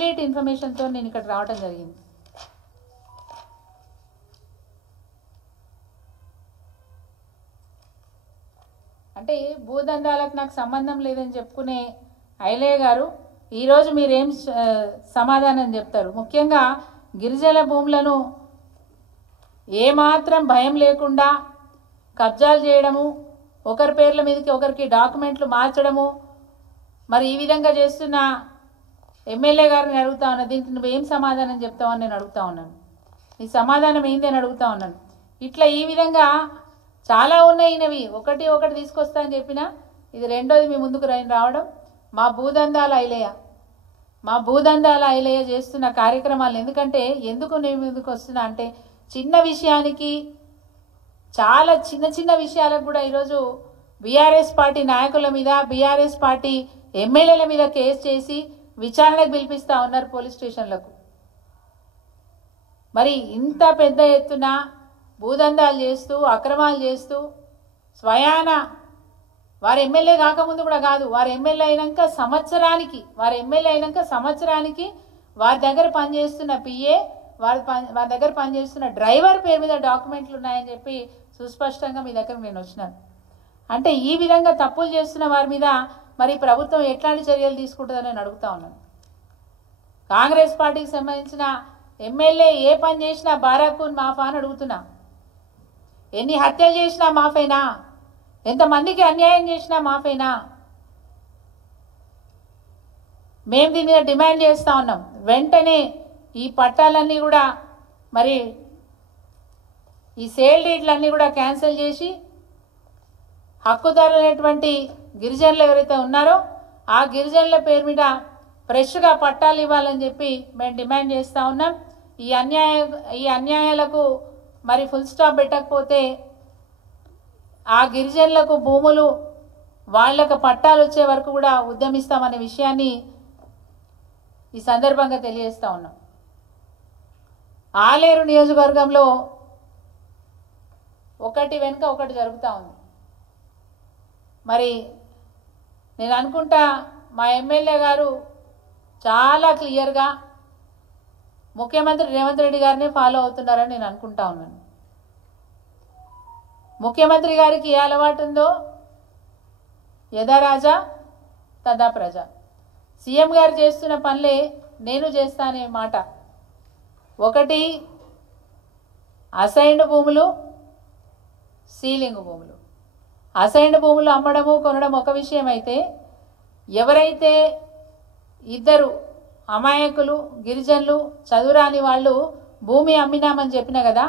Complete ఇన్ఫర్మేషన్తో నేను ఇక్కడ రావడం జరిగింది. అంటే భూదందాలకు నాకు సంబంధం లేదని చెప్పుకునే ఐలయ్య గారు ఈరోజు మీరేం సమాధానం చెప్తారు? ముఖ్యంగా గిరిజనుల భూములను ఏమాత్రం భయం లేకుండా కబ్జాలు చేయడము, ఒకరి పేర్ల మీదకి ఒకరికి డాక్యుమెంట్లు మార్చడము, మరి ఈ విధంగా చేస్తున్న ఎమ్మెల్యే గారిని అడుగుతా ఉన్నా, దీనికి నువ్వేం సమాధానం చెప్తావు అని నేను అడుగుతా ఉన్నాను. నీ సమాధానం ఏంది అని అడుగుతా ఉన్నాను. ఇట్లా ఈ విధంగా చాలా ఉన్నాయి. ఒకటి తీసుకొస్తా అని చెప్పినా ఇది రెండోది మీ ముందుకు రావడం. మా భూదందాల ఐలయ్య చేస్తున్న కార్యక్రమాలు ఎందుకు నేను ముందుకు వస్తున్నా అంటే చిన్న విషయానికి, చాలా చిన్న విషయాలకు కూడా ఈరోజు బీఆర్ఎస్ పార్టీ నాయకుల మీద, బీఆర్ఎస్ పార్టీ ఎమ్మెల్యేల మీద కేసు చేసి విచారణకు పిలిపిస్తూ ఉన్నారు పోలీస్ స్టేషన్లకు. మరి ఇంత పెద్ద ఎత్తున భూదందాలు చేస్తూ, అక్రమాలు చేస్తూ, స్వయాన వారు ఎమ్మెల్యే కాకముందు కూడా కాదు, వారు ఎమ్మెల్యే అయినాక సంవత్సరానికి వారి దగ్గర పనిచేస్తున్న పిఏ, వారి దగ్గర పనిచేస్తున్న డ్రైవర్ పేరు మీద డాక్యుమెంట్లు ఉన్నాయని చెప్పి సుస్పష్టంగా మీ దగ్గర నేను వచ్చినాను. అంటే ఈ విధంగా తప్పులు చేస్తున్న వారి మీద మరి ప్రభుత్వం ఎట్లాంటి చర్యలు తీసుకుంటుందని నేను అడుగుతా ఉన్నాను. కాంగ్రెస్ పార్టీకి సంబంధించిన ఎమ్మెల్యే ఏ పని చేసినా బారాకూన్ మాఫా అని అడుగుతున్నా. ఎన్ని హత్యలు చేసినా మాఫైనా, ఎంతమందికి అన్యాయం చేసినా మాఫైనా? మేము దీని మీద డిమాండ్ చేస్తూ ఉన్నాం. వెంటనే ఈ పట్టాలన్నీ కూడా, మరి ఈ సేల్ డీడ్లన్నీ కూడా క్యాన్సిల్ చేసి హక్కుదారులైనటువంటి గిరిజనులు ఎవరైతే ఉన్నారో ఆ గిరిజనుల పేరు మీద ఫ్రెష్గా పట్టాలు ఇవ్వాలని చెప్పి మేము డిమాండ్ చేస్తూ ఉన్నాం. ఈ అన్యాయాలకు మరి ఫుల్ స్టాప్ పెట్టకపోతే ఆ గిరిజనులకు భూములు వాళ్ళకు పట్టాలు వచ్చే వరకు కూడా ఉద్యమిస్తామనే విషయాన్ని ఈ సందర్భంగా తెలియజేస్తూ ఉన్నాం. ఆలేరు నియోజకవర్గంలో ఒకటి వెనుక ఒకటి జరుగుతూ ఉంది. మరి నేను అనుకుంటా మా ఎమ్మెల్యే గారు చాలా క్లియర్గా ముఖ్యమంత్రి రేవంత్ రెడ్డి గారిని ఫాలో అవుతున్నారని నేను అనుకుంటా ఉన్నాను. ముఖ్యమంత్రి గారికి ఏ అలవాటు ఉందో యథా రాజా తదా ప్రజ. సీఎం గారు చేస్తున్న పనులే నేను చేస్తానే మాట. ఒకటి అసైన్డ్ భూములు, సీలింగ్ భూములు. అసైన్డ్ భూములు అమ్మడము కొనడం ఒక విషయం అయితే, ఎవరైతే ఇద్దరు అమాయకులు గిరిజనులు చదువురాని వాళ్ళు భూమి అమ్మినామని చెప్పిన కదా,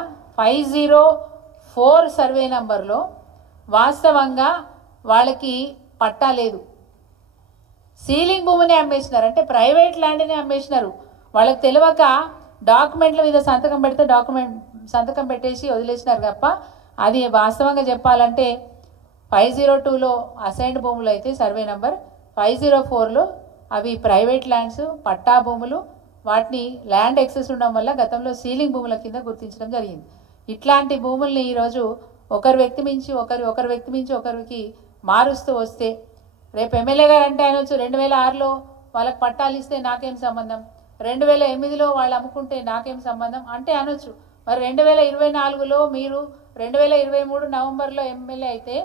504 సర్వే నంబర్లో వాస్తవంగా వాళ్ళకి పట్టా లేదు. సీలింగ్ భూమిని అమ్మేసినారు, అంటే ప్రైవేట్ ల్యాండ్ని అమ్మేసినారు. వాళ్ళకి తెలియక డాక్యుమెంట్ల మీద సంతకం పెట్టేసి వదిలేసినారు తప్ప, అది వాస్తవంగా చెప్పాలంటే 502లో అసైన్డ్ భూములు అయితే సర్వే నంబర్, 504లో అవి ప్రైవేట్ ల్యాండ్స్, పట్టా భూములు. వాటిని ల్యాండ్ ఎక్సెస్ ఉండడం వల్ల గతంలో సీలింగ్ భూముల కింద గుర్తించడం జరిగింది. ఇట్లాంటి భూముల్ని ఈరోజు ఒకరి వ్యక్తి మించి ఒకరికి మారుస్తూ వస్తే, రేపు ఎమ్మెల్యే గారు అంటే అనొచ్చు 2006లో వాళ్ళకి పట్టాలు ఇస్తే నాకేం సంబంధం, 2008లో వాళ్ళు అమ్ముకుంటే నాకేం సంబంధం అంటే అనొచ్చు. మరి 2024లో మీరు 2023 నవంబర్లో ఎమ్మెల్యే అయితే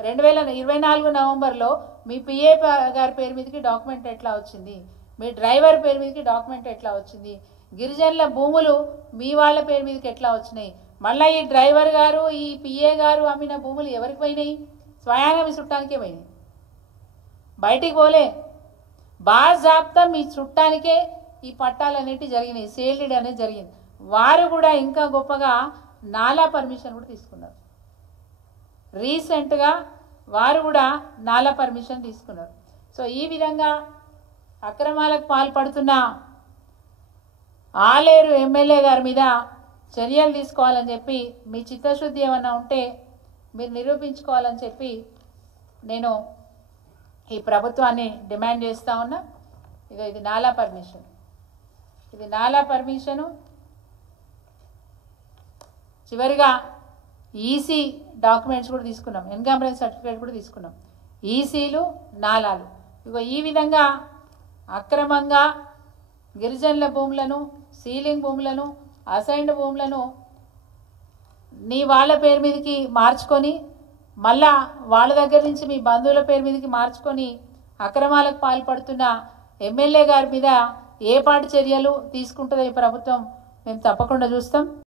2024 నవంబర్లో మీ పిఏ గారి పేరు మీదకి డాక్యుమెంట్ ఎట్లా వచ్చింది, మీ డ్రైవర్ పేరు మీదకి డాక్యుమెంట్ ఎట్లా వచ్చింది, గిరిజనుల భూములు మీ వాళ్ళ పేరు మీదకి ఎట్లా వచ్చినాయి? మళ్ళీ ఈ డ్రైవర్ గారు, ఈ పిఏ గారు అమ్మిన భూములు ఎవరికి పోయినాయి? స్వయాన మీ చుట్టానికే పోయినాయి, బయటికి పోలే. బాజాబ్తా మీ చుట్టానికే ఈ పట్టాలు అనేవి జరిగినాయి, సేల్ డీడ్ అనేది జరిగింది. వారు కూడా ఇంకా గొప్పగా నాలా పర్మిషన్ కూడా తీసుకున్నారు. రీసెంట్గా వారు కూడా నాలా పర్మిషన్ తీసుకున్నారు. సో ఈ విధంగా అక్రమాలకు పాల్పడుతున్న ఆలేరు ఎమ్మెల్యే గారి మీద చర్యలు తీసుకోవాలని చెప్పి, మీ చిత్తశుద్ధి ఏమన్నా ఉంటే మీరు నిరూపించుకోవాలని చెప్పి నేను ఈ ప్రభుత్వాన్ని డిమాండ్ చేస్తూ ఉన్నా. ఇది నాలా పర్మిషను. చివరిగా ఈసీ డాక్యుమెంట్స్ కూడా తీసుకున్నాం, ఎన్కంబరెన్స్ సర్టిఫికేట్ కూడా తీసుకున్నాం. ఈసీలు, నాలాలు, ఈ విధంగా అక్రమంగా గిరిజనుల భూములను, సీలింగ్ భూములను, అసైన్డ్ భూములను నీ వాళ్ళ పేరు మీదకి మార్చుకొని మళ్ళా వాళ్ళ దగ్గర నుంచి మీ బంధువుల పేరు మీదకి మార్చుకొని అక్రమాలకు పాల్పడుతున్న ఎమ్మెల్యే గారి మీద ఏ పాటి చర్యలు తీసుకుంటుందో ఈ ప్రభుత్వం మేము తప్పకుండా చూస్తాం.